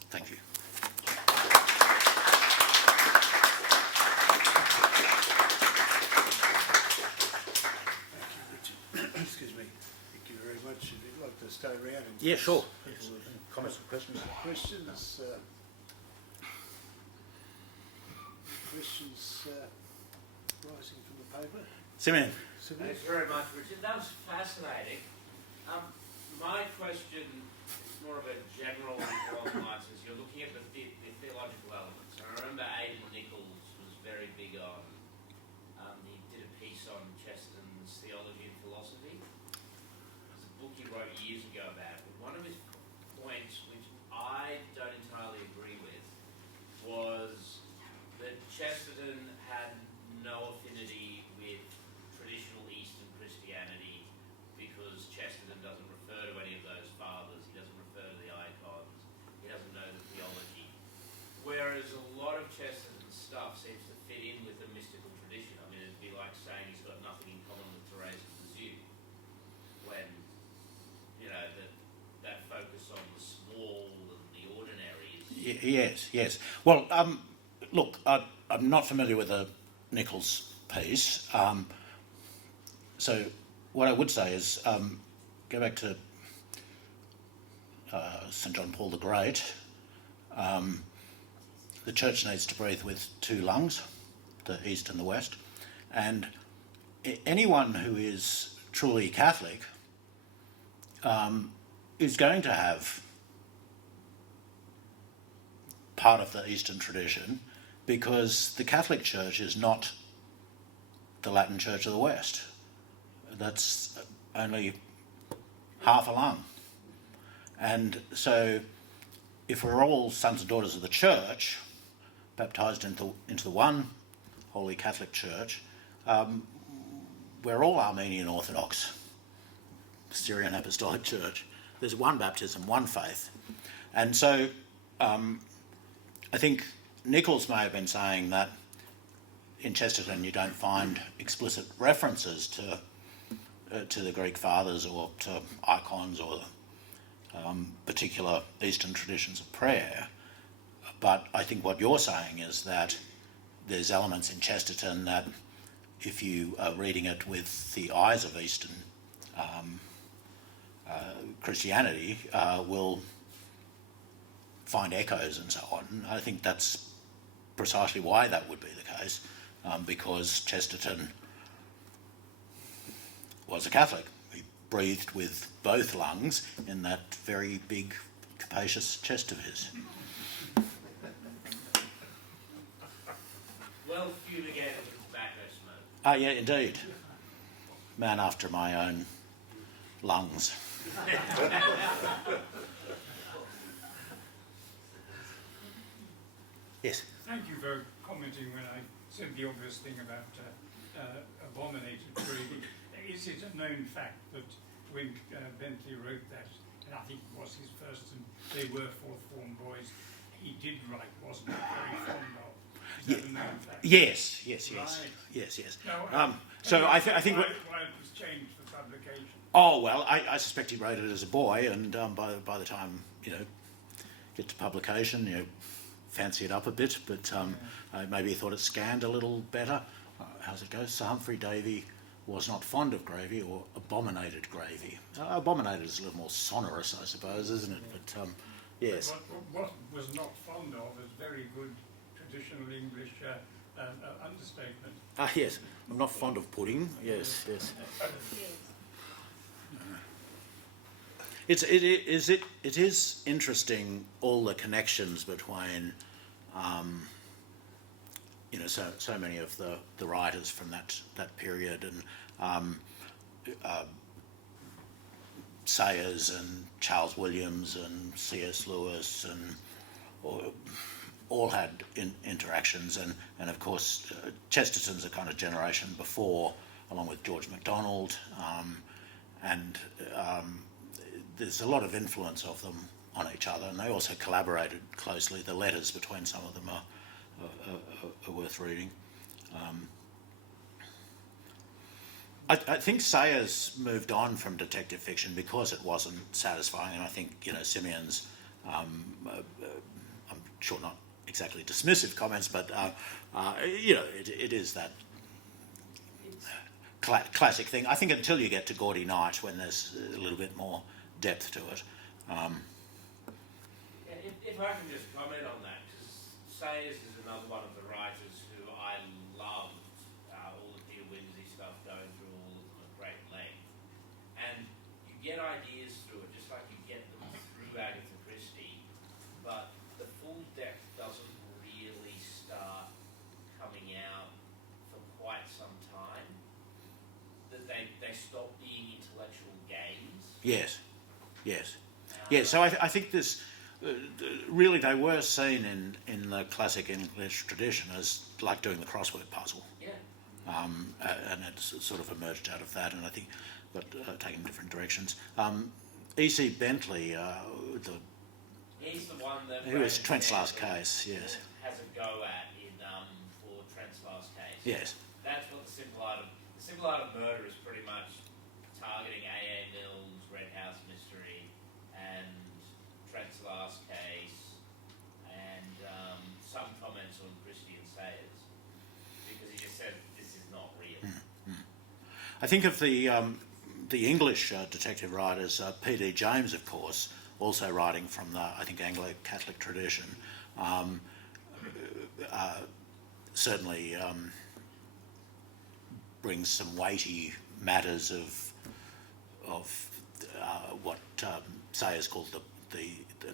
Thank you. Excuse me. Thank you very much. If you'd like to stay around and Yeah, sure. people with Comments or questions? questions, rising from the paper. Simeon. Simeon? Thanks very much, Richard. That was fascinating. My question is more of a general along the lines as you're looking at the theological elements. And I remember Aidan Nichols was very big on, he did a piece on Chesterton's theology and philosophy. It's a book he wrote years ago about it. But one of his points, which I don't entirely agree with, was that Chesterton had no affinity with traditional Eastern Christianity because Chesterton doesn't refer to any of those fathers, he doesn't refer to the icons, he doesn't know the theology. Whereas a lot of Chesterton's stuff seems to fit in with the mystical tradition. I mean, it'd be like saying he's got nothing in common with Therese of Lisieux, when, you know, that focus on the small and the ordinary is... Yes. Well, look, I'm not familiar with the Nichols piece. So what I would say is go back to St. John Paul the Great. The church needs to breathe with two lungs, the east and the west. And anyone who is truly Catholic is going to have part of the Eastern tradition, because the Catholic Church is not the Latin Church of the West. That's only half a lung. And so if we're all sons and daughters of the Church, baptised into the one Holy Catholic Church, we're all Armenian Orthodox, Syrian Apostolic Church. There's one baptism, one faith. And so I think Nichols may have been saying that in Chesterton you don't find explicit references to the Greek fathers or to icons or particular Eastern traditions of prayer. But I think what you're saying is that there's elements in Chesterton that, if you are reading it with the eyes of Eastern Christianity, will find echoes and so on. I think that's precisely why that would be the case, because Chesterton was a Catholic. He breathed with both lungs in that very big, capacious chest of his. Well fumigated with tobacco smoke. Ah, yeah, indeed. Man after my own lungs. Yes. Thank you for commenting when I said the obvious thing about abominated breeding. Is it a known fact that when Bentley wrote that, and I think it was his first, and they were fourth form boys, he did write, wasn't he, very fond of? Is that a known fact? Yes. Right. Yes. No, So I think... why it was changed for publication. Oh, well, I suspect he wrote it as a boy, and by the time, get to publication, fancy it up a bit, but maybe he thought it scanned a little better. How's it go? Sir Humphrey Davy was not fond of gravy, or abominated gravy. Abominated is a little more sonorous, I suppose, isn't it? But yes. What was not fond of is very good traditional English understatement. Yes. I'm not fond of pudding. Yes. It is interesting, all the connections between so many of the writers from that period, and Sayers and Charles Williams and C.S. Lewis, and all had interactions, and of course Chesterton's a kind of generation before, along with George MacDonald, and there's a lot of influence of them on each other, and they also collaborated closely. The letters between some of them are worth reading. I think Sayers moved on from detective fiction because it wasn't satisfying, and I think, you know, Simeon's, I'm sure not exactly dismissive comments, but you know, it is that classic thing. I think until you get to Gaudy Night, when there's a little bit more depth to it. Yeah, if I can just comment on that, because Sayers is another one of the writers who I loved, all the Peter Wimsey stuff, going through all of them at great length. And you get ideas through it, just like you get them through Agatha Christie, but the full depth doesn't really start coming out for quite some time. That they stop being intellectual games. Yes, yes. Yeah, so I think this, really they were seen in the classic English tradition as like doing the crossword puzzle. Yeah. And it's sort of emerged out of that, and I think, but taken different directions. E.C. Bentley, He's the one that he was Trent's Last Case, yes. has a go at in for Trent's Last Case. Yes. That's what the simple art of murder is pretty much targeting A.A. Mills, Red House Mystery, and Trent's Last Case, and some comments on Christie and Sayers, because he just said this is not real. I think of the English detective writers, P.D. James, of course, also writing from the, I think, Anglo-Catholic tradition, certainly brings some weighty matters of what Sayers called the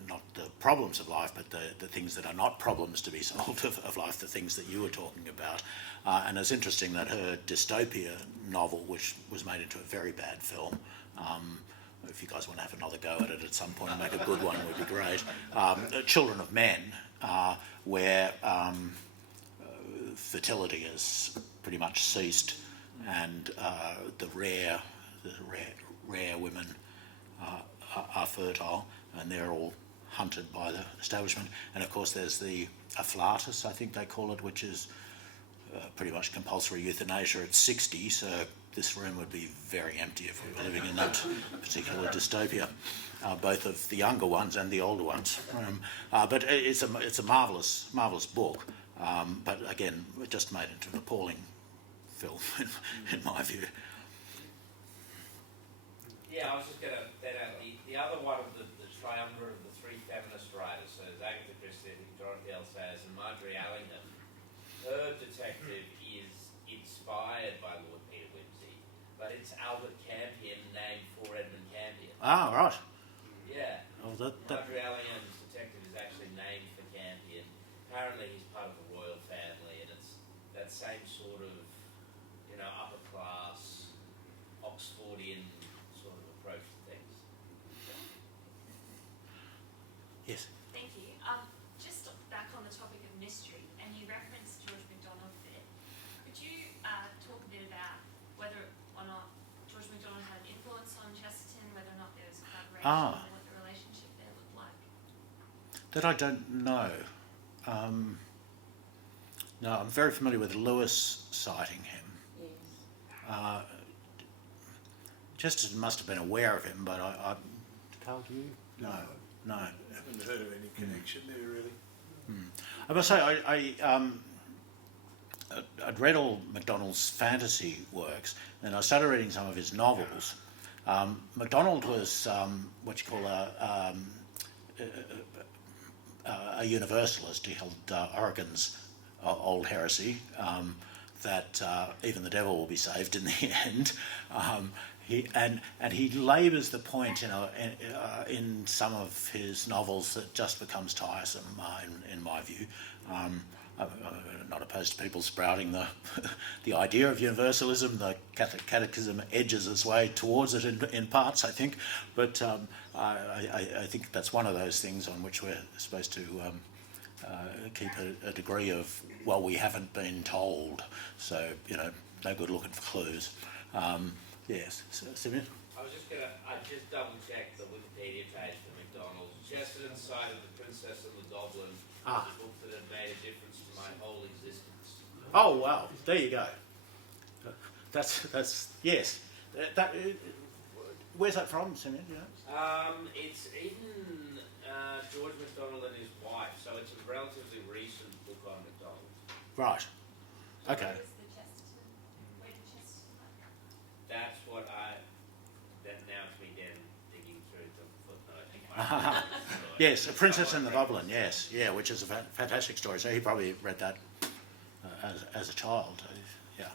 not the problems of life, but the things that are not problems to be solved of life, the things that you were talking about. And it's interesting that her dystopia novel, which was made into a very bad film, if you guys want to have another go at it at some point and make a good one, would be great. Children of Men, where fertility has pretty much ceased, and the rare women are fertile, and they're all hunted by the establishment. And of course there's the afflatus, I think they call it, which is pretty much compulsory euthanasia at 60, so this room would be very empty if we were living in that particular dystopia, both of the younger ones and the older ones. But it's a marvellous book, but again, it just made into an appalling film, in my view. Yeah, I was just going to bet out the other one of the triumvirate of the three feminist writers, so there's Agatha Christie, Dorothy L. Sayers, and Marjorie Allingham. Her detective is inspired by Lord Peter Wimsey, but it's Albert Campion named for Edmund Campion. Ah, right. Yeah. Oh, Marjorie Allingham's detective is actually named for Campion. Apparently he's part of the royal family, and it's that same sort of, you know, upper class Oxfordian sort of approach to things. yes. Thank you. Just back on the topic of mystery, and you referenced George MacDonald there. Could you talk a bit about whether or not George MacDonald had an influence on Chesterton, whether or not there was collaboration, and what the relationship there looked like? That I don't know. No, I'm very familiar with Lewis citing him. Yes. Chesterton must have been aware of him, but Carl, do you? No. I haven't heard of any connection there, really. I must say, I'd read all MacDonald's fantasy works, and I started reading some of his novels. MacDonald was what you call a universalist. He held Oregon's old heresy, that even the devil will be saved in the end. He labours the point in some of his novels that just becomes tiresome, in my view. I'm not opposed to people sprouting the idea of universalism. The Catholic Catechism edges its way towards it in parts, I think, but I think that's one of those things on which we're supposed to keep a degree of, well, we haven't been told, so, you know, no good looking for clues. Yes, Simeon? I just double checked the Wikipedia page for McDonald's. Chesterton cited The Princess and the Goblin as a book that had made a difference to my whole existence. Oh wow, there you go. That's yes. Where's that from, Simeon? You know? It's Egan, George MacDonald and his wife, so it's a relatively recent book on MacDonald. Right. Okay. Where was the Chesterton? Where did Chesterton come? That's what that now it's me then digging through the footnote. Yes, A Princess and the Goblin, yes. Yeah, which is a fantastic story. So he probably read that as a child. Yeah.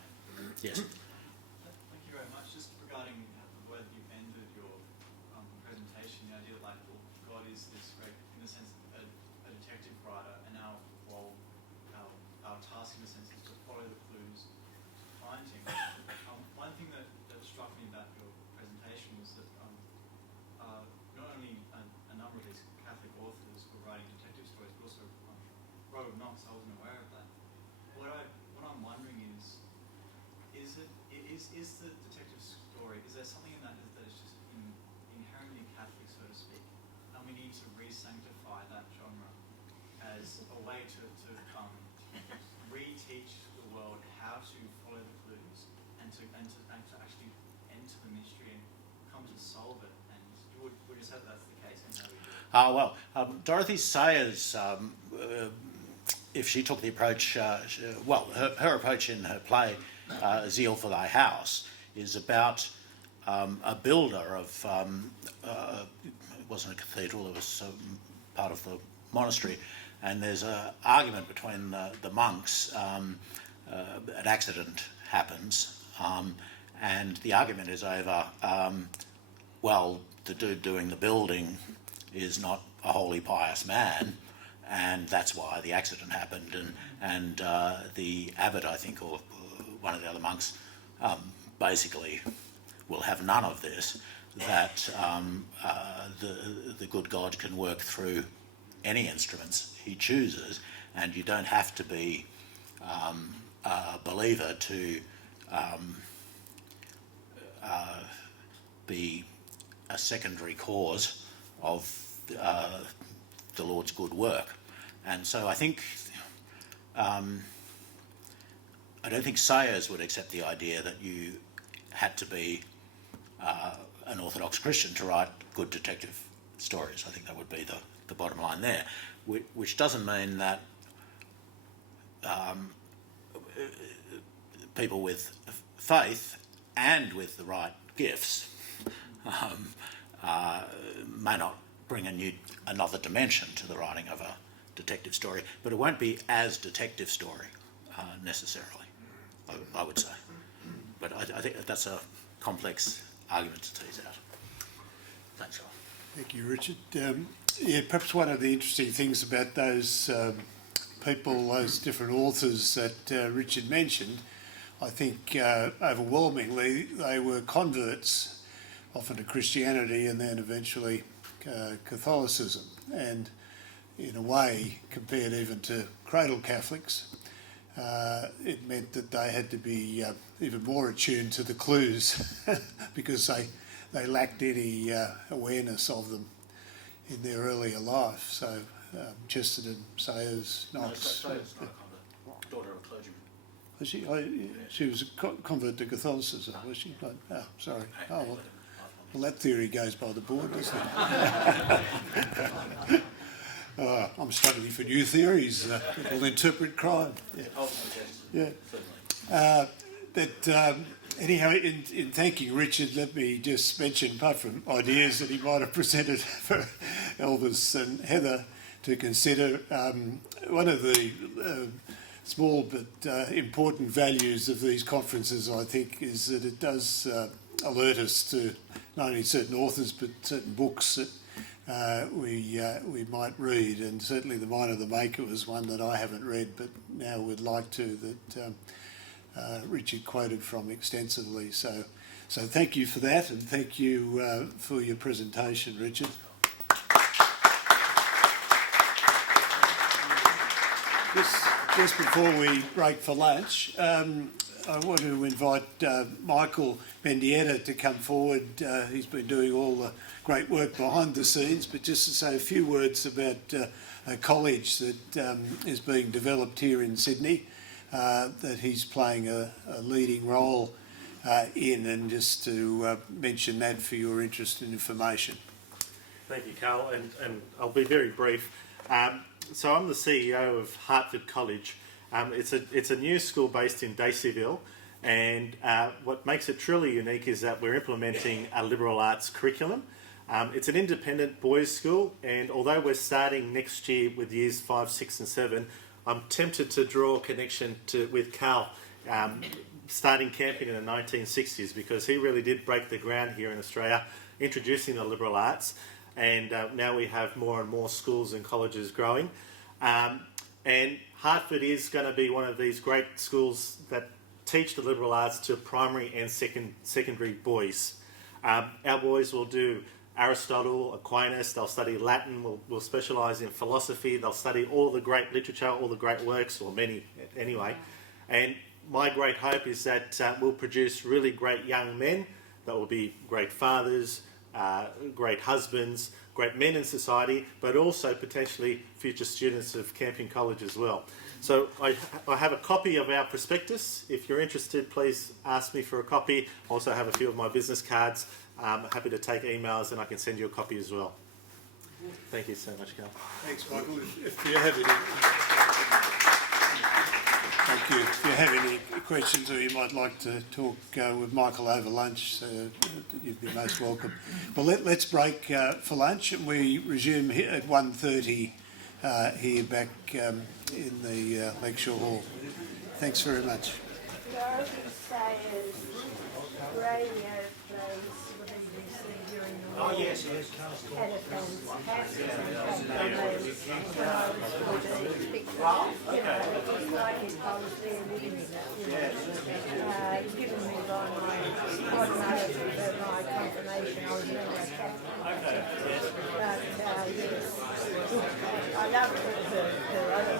Yes. Thank you very much. Just regarding the way that you ended your presentation, the idea that like, well, God is this great, in a sense, a detective writer, and our task in a sense is to follow the clues, find him. One thing that struck me about your presentation was that not only a number of these Catholic authors were writing detective stories, but also Robert Knox. I wasn't aware of that. What I'm wondering is the detective story, is there something in that that is just inherently Catholic, so to speak, and we need to re-sanctify that genre as a way to reteach the world how to follow the clues and to actually enter the mystery and come to solve it? And would you say that's the case? And how we do it? Dorothy Sayers, if she took the approach, her approach in her play, Zeal for Thy House, is about a builder of, it wasn't a cathedral, it was part of the monastery, and there's an argument between the monks. An accident happens, and the argument is over, the dude doing the building is not a wholly pious man, and that's why the accident happened. And the abbot, I think, or one of the other monks, basically will have none of this, that the good God can work through any instruments he chooses, and you don't have to be a believer to be a secondary cause of the Lord's good work. And so I think I don't think Sayers would accept the idea that you had to be an Orthodox Christian to write good detective stories. I think that would be the bottom line there, which doesn't mean that people with faith and with the right gifts may not bring another dimension to the writing of a detective story, but it won't be as detective story necessarily, I would say. But I think that's a complex argument to tease out. Thanks, Carl. Thank you, Richard. Perhaps one of the interesting things about those people, those different authors that Richard mentioned, I think overwhelmingly they were converts, often to Christianity and then eventually Catholicism. And in a way, compared even to cradle Catholics, it meant that they had to be even more attuned to the clues because they lacked any awareness of them in their earlier life. So Chesterton, Sayers, Knox. Sayers, not a convert, daughter of a clergyman. Was she? She was a convert to Catholicism, was she? Oh, sorry. Oh, well, that theory goes by the board, doesn't it? I'm studying for new theories that will interpret crime. Yeah. Yeah. Anyhow, in thanking Richard, let me just mention, apart from ideas that he might have presented for Elvis and Heather to consider, one of the small but important values of these conferences, I think, is that it does alert us to not only certain authors but certain books that we might read, and certainly The Mind of the Maker was one that I haven't read but now would like to, that Richard quoted from extensively. So thank you for that, and thank you for your presentation, Richard. Just before we break for lunch, I want to invite Michael Mendieta to come forward. He's been doing all the great work behind the scenes, but just to say a few words about a college that is being developed here in Sydney, that he's playing a leading role in, and just to mention that for your interest and information. Thank you, Carl, and I'll be very brief. So I'm the CEO of Hertford College. It's a new school based in Daceyville, and what makes it truly unique is that we're implementing a liberal arts curriculum. It's an independent boys' school, and although we're starting next year with years 5, 6 and 7, I'm tempted to draw a connection with Carl starting camping in the 1960s, because he really did break the ground here in Australia, introducing the liberal arts, and now we have more and more schools and colleges growing. And Hertford is going to be one of these great schools that teach the liberal arts to primary and secondary boys. Our boys will do Aristotle, Aquinas, they'll study Latin, we'll specialise in philosophy, they'll study all the great literature, all the great works, or many anyway. And my great hope is that we'll produce really great young men that will be great fathers, great husbands, great men in society, but also potentially future students of Camping College as well. So I have a copy of our prospectus. If you're interested, please ask me for a copy. I also have a few of my business cards. I'm happy to take emails, and I can send you a copy as well. Thank you so much, Carl. Thanks, Michael. If you have any, thank you. If you have any questions, or you might like to talk with Michael over lunch, you'd be most welcome. Well, let's break for lunch, and we resume here at 1:30 here back in the lecture hall. Thanks very much. Dorothy Sayers, radio plays what have you seen during the war. Oh, yes. Had a fantastic impact on those when I was with the big club. You know, it was like if I was there living it, you know. Given me by my automatic my confirmation, I was never a Catholic. But yes, I loved her other